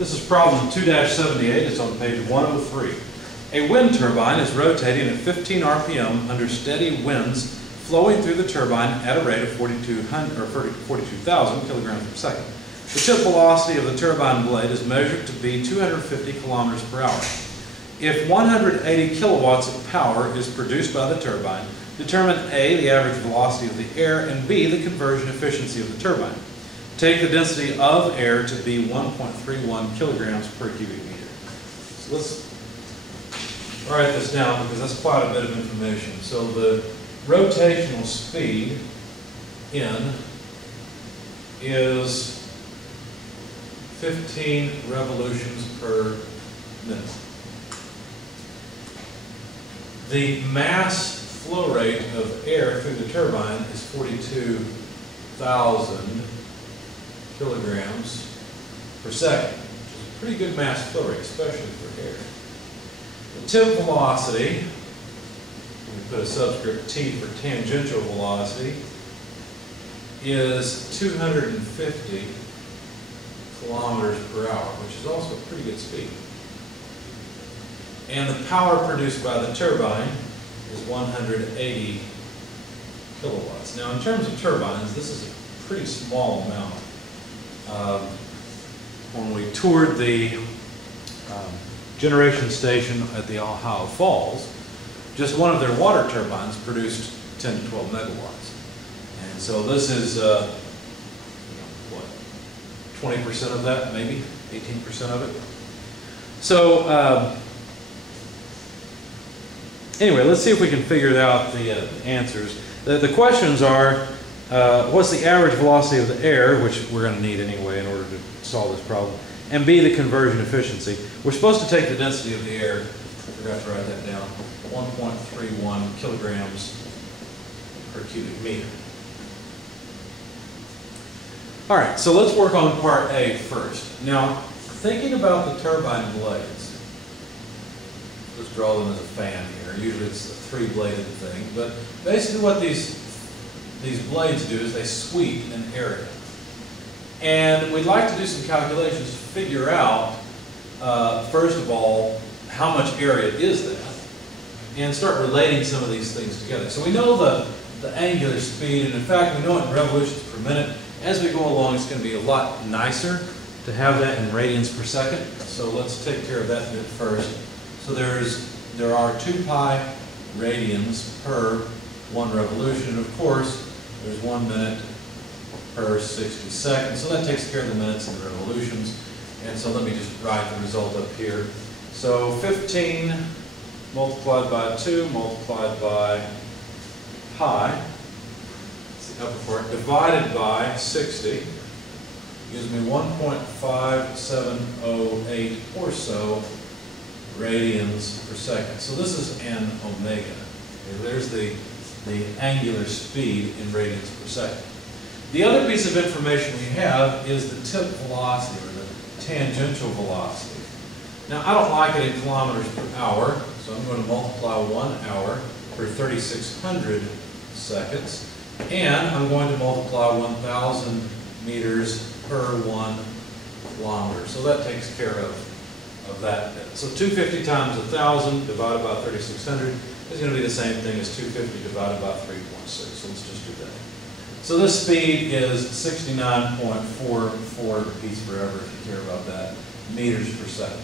This is problem 2-78. It's on page 103. A wind turbine is rotating at 15 RPM under steady winds flowing through the turbine at a rate of 42,000 kilograms per second. The tip velocity of the turbine blade is measured to be 250 kilometers per hour. If 180 kilowatts of power is produced by the turbine, determine A, the average velocity of the air, and B, the conversion efficiency of the turbine. Take the density of air to be 1.31 kilograms per cubic meter. So let's write this down because that's quite a bit of information. So the rotational speed N is 15 revolutions per minute. The mass flow rate of air through the turbine is 42,000 kilograms per second, which is a pretty good mass flow rate, especially for air. The tip velocity, we put a subscript T for tangential velocity, is 250 kilometers per hour, which is also a pretty good speed. And the power produced by the turbine is 180 kilowatts. Now, in terms of turbines, this is a pretty small amount. When we toured the generation station at the Ohio Falls, just one of their water turbines produced 10 to 12 megawatts. And so this is, what, 20% of that, maybe 18% of it. So anyway, let's see if we can figure out the answers. The questions are, what's the average velocity of the air, which we're going to need anyway in order to solve this problem, and B, the conversion efficiency. We're supposed to take the density of the air, I forgot to write that down, 1.31 kilograms per cubic meter. All right, so let's work on part A first. Now, thinking about the turbine blades, let's draw them as a fan here. Usually it's a three-bladed thing, but basically what these blades do is they sweep an area. And we'd like to do some calculations to figure out, first of all, how much area is that, and start relating some of these things together. So we know the angular speed, and in fact we know it in revolutions per minute. As we go along, it's going to be a lot nicer to have that in radians per second. So let's take care of that bit first. So there are 2 pi radians per 1 revolution, and of course there's 1 minute per 60 seconds. So that takes care of the minutes and the revolutions. And so let me just write the result up here. So 15 multiplied by 2 multiplied by pi, that's the upper part, divided by 60 gives me 1.5708 or so radians per second. So this is n omega. Okay, there's the angular speed in radians per second. The other piece of information we have is the tip velocity, or the tangential velocity. Now, I don't like it in kilometers per hour, so I'm going to multiply 1 hour per 3,600 seconds, and I'm going to multiply 1,000 meters per 1 kilometer. So that takes care of that bit. So 250 times 1,000 divided by 3,600 is going to be the same thing as 250 divided by 3.6. So let's just do that. So this speed is 69.44 repeats forever, if you care about that, meters per second.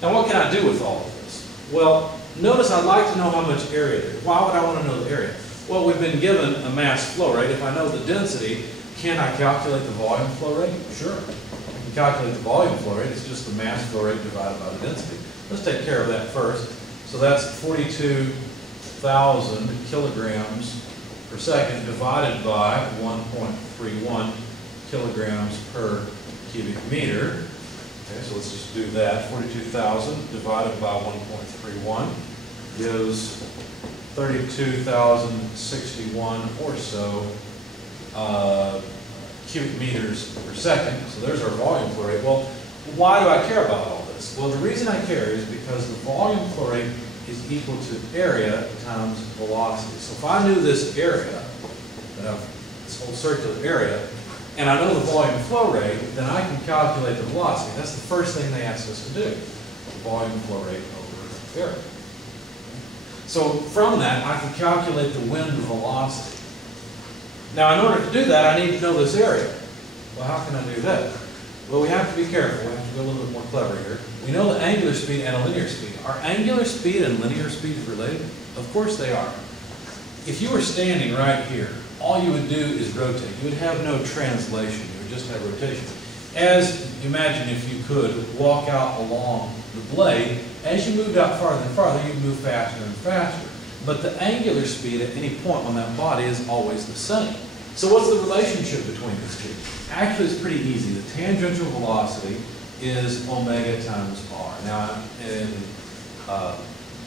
Now what can I do with all of this? Well, notice I'd like to know how much area there is. Why would I want to know the area? Well, we've been given a mass flow rate. If I know the density, can I calculate the volume flow rate? Sure. I can calculate the volume flow rate. It's just the mass flow rate divided by the density. Let's take care of that first. So that's 42,000 kilograms per second divided by 1.31 kilograms per cubic meter. Okay, so let's just do that. 42,000 divided by 1.31 gives 32,061 or so cubic meters per second. So there's our volume flow rate. Well, why do I care about all this? Well, the reason I care is because the volume flow rate is equal to area times velocity. So if I knew this area, this whole circular area, and I know the volume flow rate, then I can calculate the velocity. That's the first thing they ask us to do, the volume flow rate over area. So from that, I can calculate the wind velocity. Now, in order to do that, I need to know this area. Well, how can I do that? Well, we have to be careful. We have to go a little bit more clever here. We know the angular speed and a linear speed. Are angular speed and linear speed related? Of course they are. If you were standing right here, all you would do is rotate. You would have no translation. You would just have rotation. As, imagine if you could walk out along the blade, as you moved out farther and farther, you'd move faster and faster. But the angular speed at any point on that body is always the same. So what's the relationship between these two? Actually, it's pretty easy. The tangential velocity is omega times r. Now, in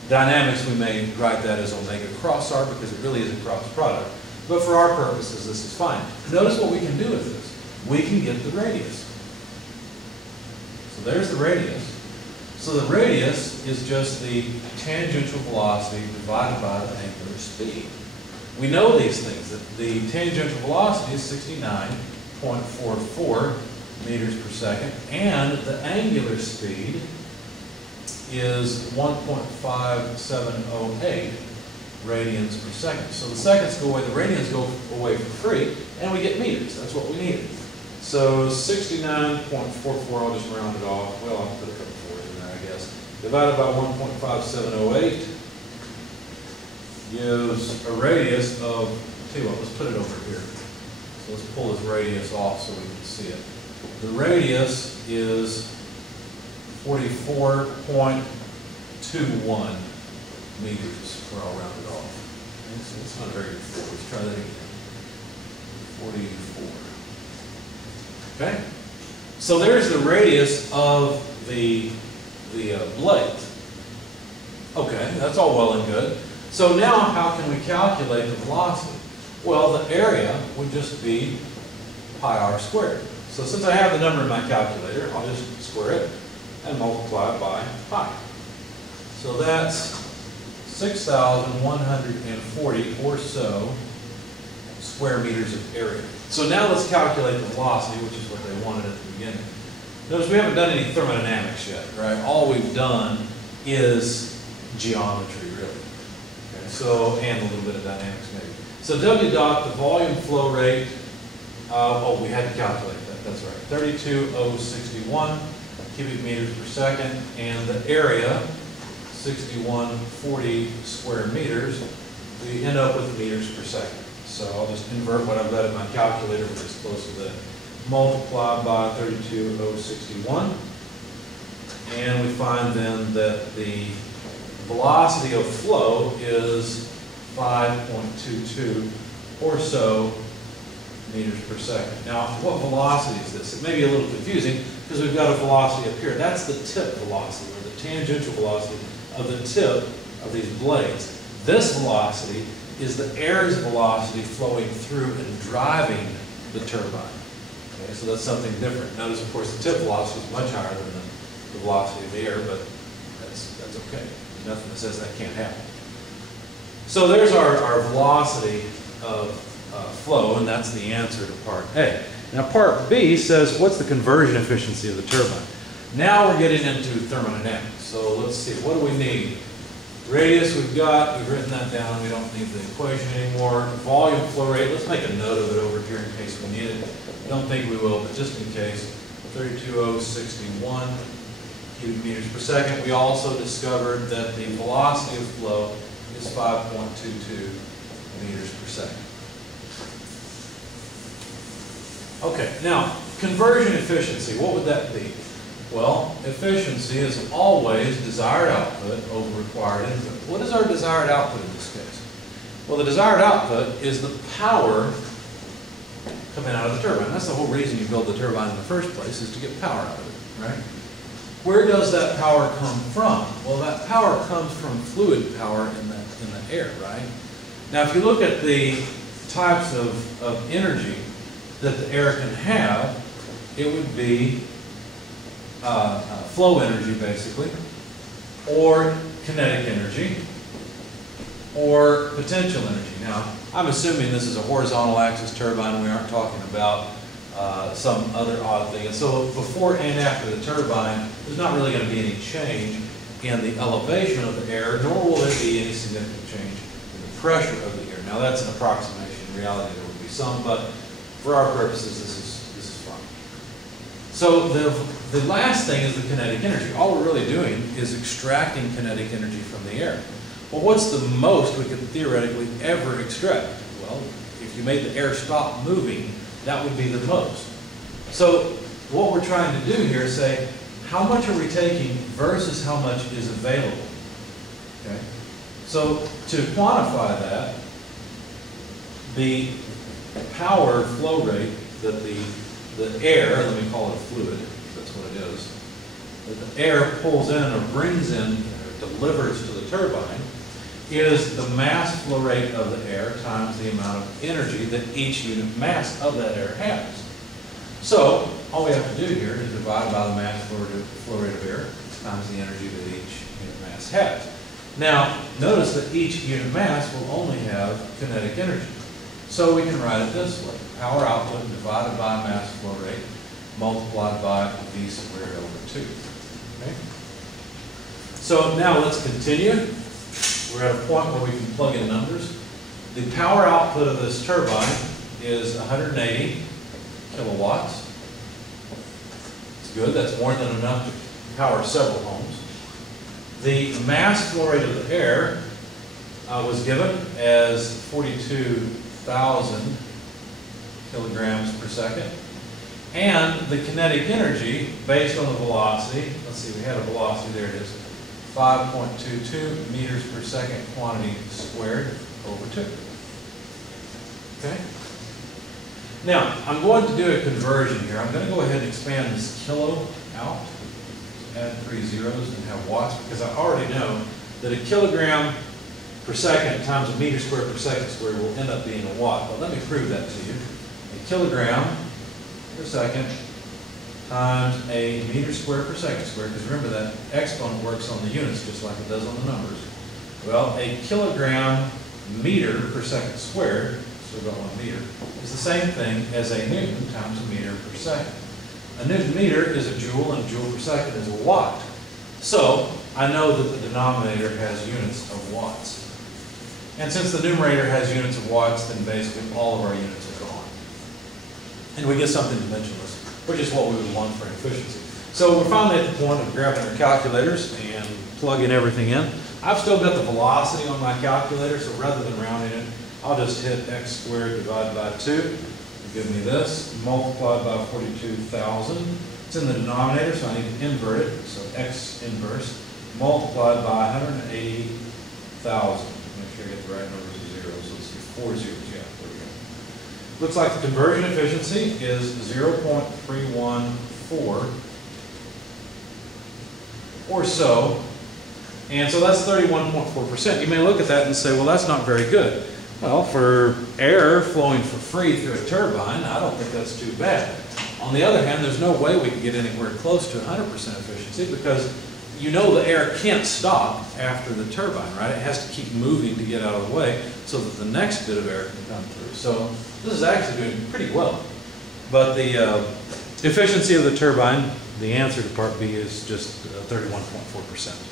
dynamics, we may write that as omega cross r because it really is a cross product. But for our purposes, this is fine. Notice what we can do with this. We can get the radius. So there's the radius. So the radius is just the tangential velocity divided by the angular speed. We know these things, that the tangential velocity is 69.44 meters per second, and the angular speed is 1.5708 radians per second. So the seconds go away, the radians go away for free, and we get meters. That's what we needed. So 69.44, I'll just round it off. Well, I'll put a couple fours in there, I guess. Divided by 1.5708 gives a radius of, tell you what, let's put it over here. So let's pull this radius off so we can see it. The radius is 44.21 meters, where I'll round it off. Okay, so that's not a very good four. Let's try that again. 44. Okay? So there's the radius of the blade. Okay, that's all well and good. So now how can we calculate the velocity? Well, the area would just be pi r squared. So since I have the number in my calculator, I'll just square it and multiply it by pi. So that's 6,140 or so square meters of area. So now let's calculate the velocity, which is what they wanted at the beginning. Notice we haven't done any thermodynamics yet, right? All we've done is geometry, really. Okay, so, and a little bit of dynamics maybe. So W dot, the volume flow rate, oh, we had to calculate that, that's right. 32,061 cubic meters per second, and the area, 6140 square meters, we end up with meters per second. So I'll just invert what I've got in my calculator, which is close to that. Multiply by 32,061, and we find then that the velocity of flow is 5.22 or so meters per second. Now, what velocity is this? It may be a little confusing because we've got a velocity up here. That's the tip velocity, or the tangential velocity of the tip of these blades. This velocity is the air's velocity flowing through and driving the turbine. Okay, so that's something different. Notice, of course, the tip velocity is much higher than the velocity of the air, but that's okay. There's nothing that says that can't happen. So there's our velocity of flow, and that's the answer to part A. Now part B says, what's the conversion efficiency of the turbine? Now we're getting into thermodynamics. So let's see, what do we need? Radius we've got, we've written that down, we don't need the equation anymore. Volume flow rate, let's make a note of it over here in case we need it. I don't think we will, but just in case. 32,061 cubic meters per second. We also discovered that the velocity of flow is 5.22 meters per second. Okay, now, conversion efficiency, what would that be? Well, efficiency is always desired output over required input. What is our desired output in this case? Well, the desired output is the power coming out of the turbine. That's the whole reason you build the turbine in the first place, is to get power out of it, right? Where does that power come from? Well, that power comes from fluid power in the air, right? Now, if you look at the types of energy that the air can have, it would be flow energy, basically, or kinetic energy, or potential energy. Now, I'm assuming this is a horizontal axis turbine. We aren't talking about some other odd thing. And so before and after the turbine, there's not really going to be any change in the elevation of the air, nor will there be any significant change in the pressure of the air. Now that's an approximation. In reality, there will be some, but for our purposes, this is fine. So the last thing is the kinetic energy. All we're really doing is extracting kinetic energy from the air. Well, what's the most we could theoretically ever extract? Well, if you made the air stop moving, that would be the most. So what we're trying to do here is say, how much are we taking versus how much is available? Okay? So to quantify that, the power flow rate that the air, let me call it fluid, that's what it is, that the air pulls in or brings in or delivers to the turbine is the mass flow rate of the air times the amount of energy that each unit mass of that air has. So all we have to do here is divide by the mass flow rate of air times the energy that each unit mass has. Now, notice that each unit mass will only have kinetic energy. So we can write it this way. Power output divided by mass flow rate multiplied by V squared over 2. Okay? So now let's continue. We're at a point where we can plug in numbers. The power output of this turbine is 180 kilowatts. It's good. That's more than enough to power several homes. The mass flow rate of the air was given as 42,000 kilograms per second. And the kinetic energy, based on the velocity, let's see, we had a velocity, there it is, 5.22 meters per second quantity squared over 2. Okay? Now, I'm going to do a conversion here. I'm going to go ahead and expand this kilo out, add 3 zeros and have watts, because I already know that a kilogram per second times a meter squared per second squared will end up being a watt. But let me prove that to you. A kilogram per second times a meter squared per second squared, because remember that exponent works on the units just like it does on the numbers. Well, a kilogram meter per second squared, so we've got 1 meter, is the same thing as a Newton times a meter per second. A Newton meter is a joule, and a joule per second is a watt. So I know that the denominator has units of watts. And since the numerator has units of watts, then basically all of our units are gone. And we get something dimensionless, which is what we would want for efficiency. So we're finally at the point of grabbing our calculators and plugging everything in. I've still got the velocity on my calculator, so rather than rounding it, I'll just hit x squared divided by 2. It'll give me this, multiplied by 42,000. It's in the denominator, so I need to invert it. So x inverse, multiplied by 180,000. Make sure I get the right numbers of zeros. So let's see, 4 zeros. Yeah, there we go. Looks like the conversion efficiency is 0.314 or so. And so that's 31.4%. You may look at that and say, well, that's not very good. Well, for air flowing for free through a turbine, I don't think that's too bad. On the other hand, there's no way we can get anywhere close to 100% efficiency, because you know the air can't stop after the turbine, right? It has to keep moving to get out of the way so that the next bit of air can come through. So this is actually doing pretty well. But the efficiency of the turbine, the answer to part B, is just 31.4%.